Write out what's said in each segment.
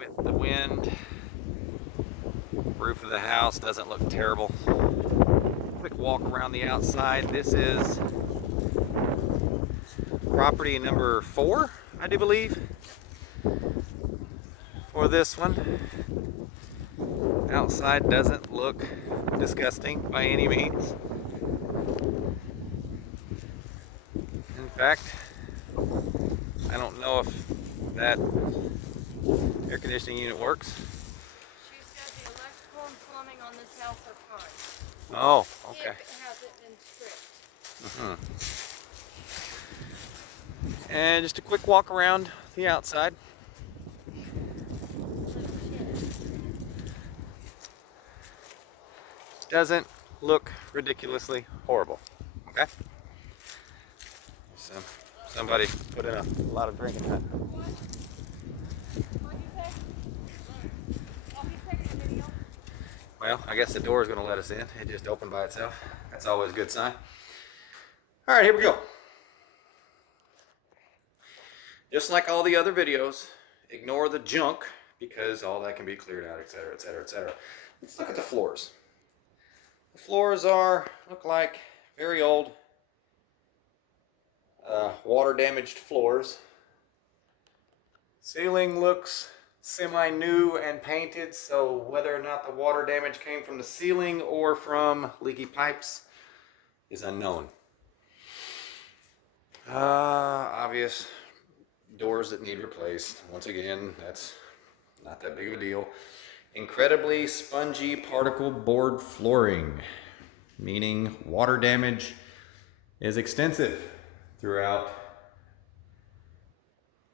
with the wind. Roof of the house doesn't look terrible. Quick walk around the outside. This is property number 4, I do believe, for this one. Outside doesn't look disgusting by any means. In fact, I don't know if that air conditioning unit works. She's got the electrical and plumbing on this house are fine. Oh, okay. It hasn't been stripped. And just a quick walk around the outside. Doesn't look ridiculously horrible. Okay? So somebody put in a lot of drinking that. Well, I guess the door is going to let us in. It just opened by itself. That's always a good sign. All right, here we go. Just like all the other videos, ignore the junk because all that can be cleared out, etc., etc., etc. Let's look at the floors. The floors look like very old, water-damaged floors. Ceiling looks semi-new and painted, so whether or not the water damage came from the ceiling or from leaky pipes is unknown. Obvious doors that need replaced. Once again, that's not that big of a deal. Incredibly spongy particle board flooring, meaning water damage is extensive throughout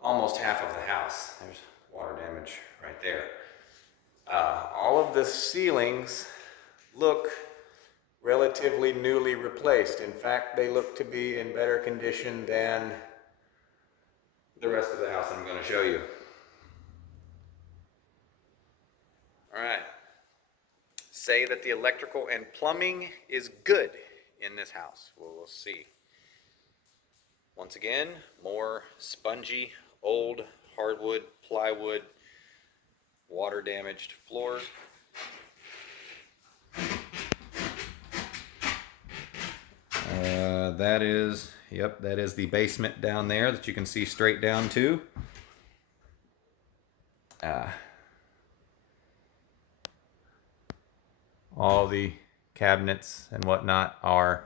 almost half of the house. There's water damage right there. All of the ceilings look relatively newly replaced. In fact, they look to be in better condition than the rest of the house I'm going to show you. All right. Say that the electrical and plumbing is good in this house. Well, we'll see. Once again, more spongy, old hardwood, plywood, water damaged floors. That is the basement down there that you can see straight down to. All the cabinets and whatnot are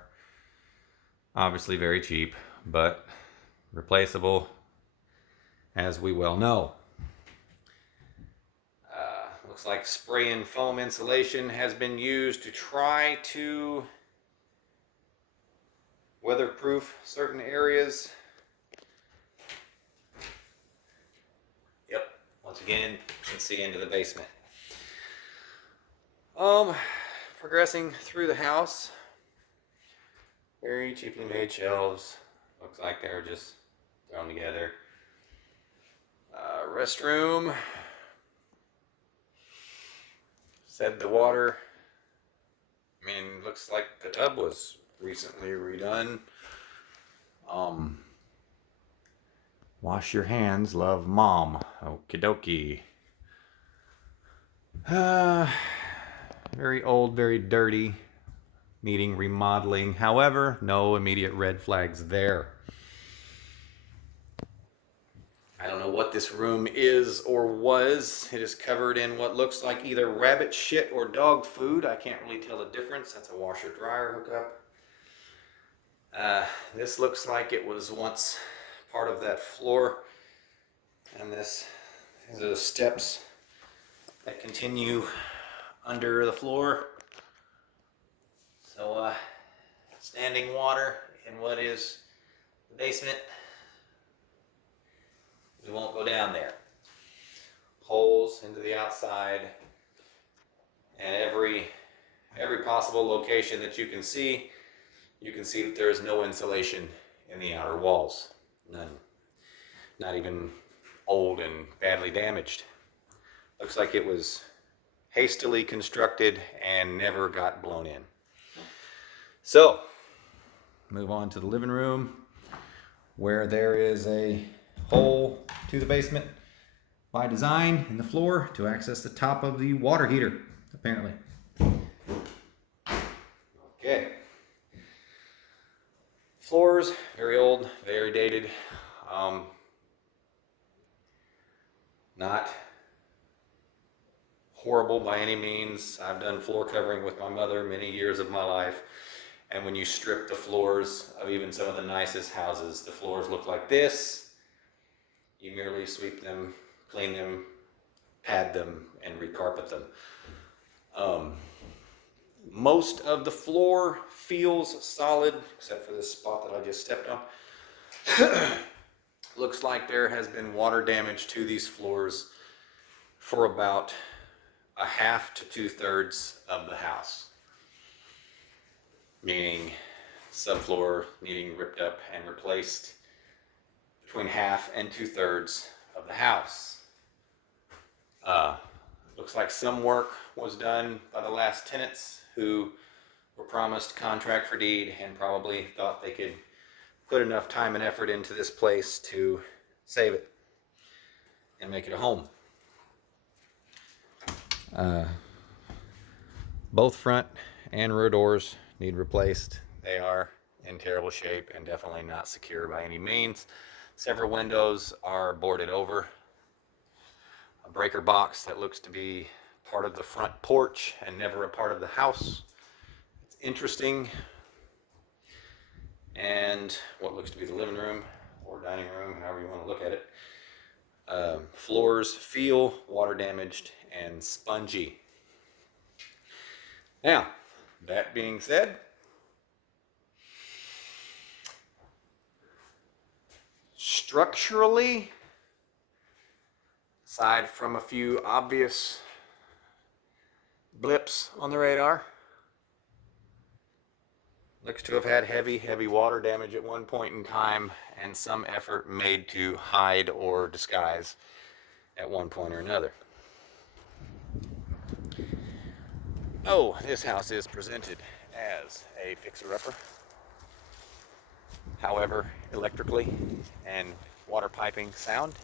obviously very cheap, but replaceable, as we well know. Looks like spray and foam insulation has been used to try to weatherproof certain areas. Yep, once again, you can see into the basement. Progressing through the house, very cheaply made shelves. Looks like they're just thrown together. Restroom. Said the water, looks like the tub was recently redone. Wash your hands, love, Mom. Okie dokie. Very old, very dirty, needing remodeling. However, no immediate red flags there. I don't know what this room is or was. It is covered in what looks like either rabbit shit or dog food. I can't really tell the difference. That's a washer-dryer hookup. This looks like it was once part of that floor. And these are the steps that continue under the floor. So, standing water in what is the basement. We won't go down there. Holes into the outside, and every possible location that you can see that there is no insulation in the outer walls. None. Not even old and badly damaged. Looks like it was hastily constructed and never got blown in. So, move on to the living room, where there is a hole to the basement by design in the floor to access the top of the water heater, apparently. Okay. Floors, very old, very dated. Not horrible by any means. I've done floor covering with my mother many years of my life. And when you strip the floors of even some of the nicest houses, the floors look like this. You merely sweep them, clean them, pad them, and recarpet them. Most of the floor feels solid, except for this spot that I just stepped on. Looks like there has been water damage to these floors for about a half to 2/3 of the house. Meaning subfloor needing ripped up and replaced between half and 2/3 of the house. Looks like some work was done by the last tenants who were promised contract for deed and probably thought they could put enough time and effort into this place to save it and make it a home. Both front and rear doors need replaced. They are in terrible shape and definitely not secure by any means. Several windows are boarded over. A breaker box that looks to be part of the front porch and never a part of the house. It's interesting. And what looks to be the living room or dining room, however you want to look at it. Floors feel water damaged and spongy. Now, that being said, structurally, aside from a few obvious blips on the radar, looks to have had heavy water damage at one point in time and some effort made to hide or disguise at one point or another. Oh, this house is presented as a fixer-upper. However, electrically and water piping sound.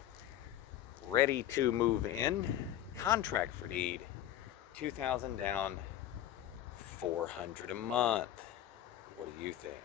Ready to move in. Contract for deed. $2,000 down, $400 a month. What do you think?